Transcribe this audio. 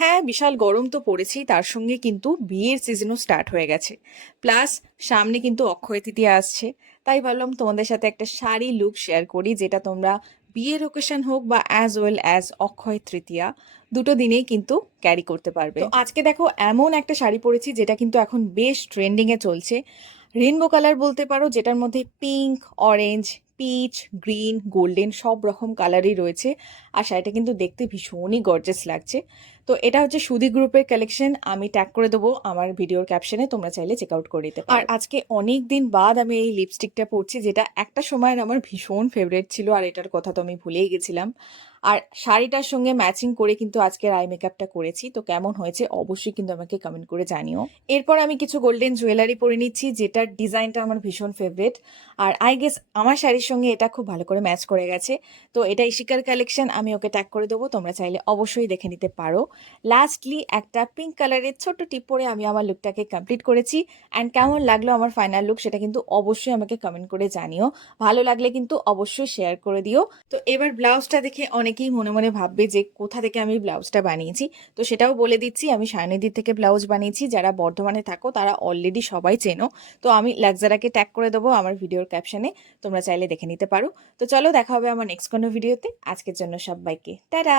হ্যাঁ, বিশাল গরম তো পড়েছেই, তার সঙ্গে কিন্তু বিয়ের সিজনও স্টার্ট হয়ে গেছে। প্লাস সামনে কিন্তু অক্ষয় তৃতীয়া আসছে। তাই ভাবলাম তোমাদের সাথে একটা শাড়ি লুক শেয়ার করি, যেটা তোমরা বিয়ের ওকেশন হোক বা as well as Akshaya Tritiya দুটো দিনেই কিন্তু ক্যারি করতে পারবে। তো আজকে দেখো এমন একটা শাড়ি পরেছি যেটা কিন্তু এখন বেশ ট্রেন্ডিংয়ে চলছে। রেনবো কালার বলতে পারো, যেটার মধ্যে pink, orange, peach, green, golden সব রকম কালারই রয়েছে। আর শাড়িটা কিন্তু দেখতে ভীষণই গর্জাস লাগছে। তো এটা হচ্ছে সুধি গ্রুপের কালেকশন, আমি ট্যাগ করে দেবো আমার ভিডিওর ক্যাপশনে, তোমরা চাইলে চেক আউট করে দিতে পারো। আর আজকে অনেক দিন বাদ আমি এই লিপস্টিকটা পরছি, যেটা একটা সময়ের আমার ভীষণ ফেভারিট ছিল, আর এটার কথা তো আমি ভুলেই গেছিলাম। আর শাড়িটার সঙ্গে ম্যাচিং করে কিন্তু আজকের আই মেকআপটা করেছি, তো কেমন হয়েছে অবশ্যই কিন্তু আমাকে কমেন্ট করে জানিও। এরপর আমি কিছু গোল্ডেন জুয়েলারি পরে নিচ্ছি, যেটার ডিজাইনটা আমার ভীষণ ফেভারিট। আর আই গেস আমার শাড়ির সঙ্গে এটা খুব ভালো করে ম্যাচ করে গেছে। তো এটা ইশিকার কালেকশন, আমি ওকে ট্যাগ করে দেবো, তোমরা চাইলে অবশ্যই দেখে নিতে পারো। লাস্টলি একটা পিঙ্ক কালারের ছোট্ট টিপ পরে আমি আমার লুকটাকে কমপ্লিট করেছি। অ্যান্ড কেমন লাগলো আমার ফাইনাল লুক সেটা কিন্তু অবশ্যই আমাকে কমেন্ট করে জানিও। ভালো লাগলে কিন্তু অবশ্যই শেয়ার করে দিও। তো এবার ব্লাউজটা দেখে অনেকেই মনে মনে ভাববে যে কোথা থেকে আমি ব্লাউজটা বানিয়েছি। তো সেটাও বলে দিচ্ছি, আমি সায়নিধির থেকে ব্লাউজ বানিয়েছি। যারা বর্ধমানে থাকো তারা অলরেডি সবাই চেনো। তো আমি লাক্সারাকে ট্যাগ করে দেবো আমার ভিডিওর ক্যাপশনে, তোমরা চাইলে দেখে নিতে পারো। তো চলো দেখা হবে আমার নেক্সট কোনো ভিডিওতে। আজকের জন্য সবাইকে টাটা।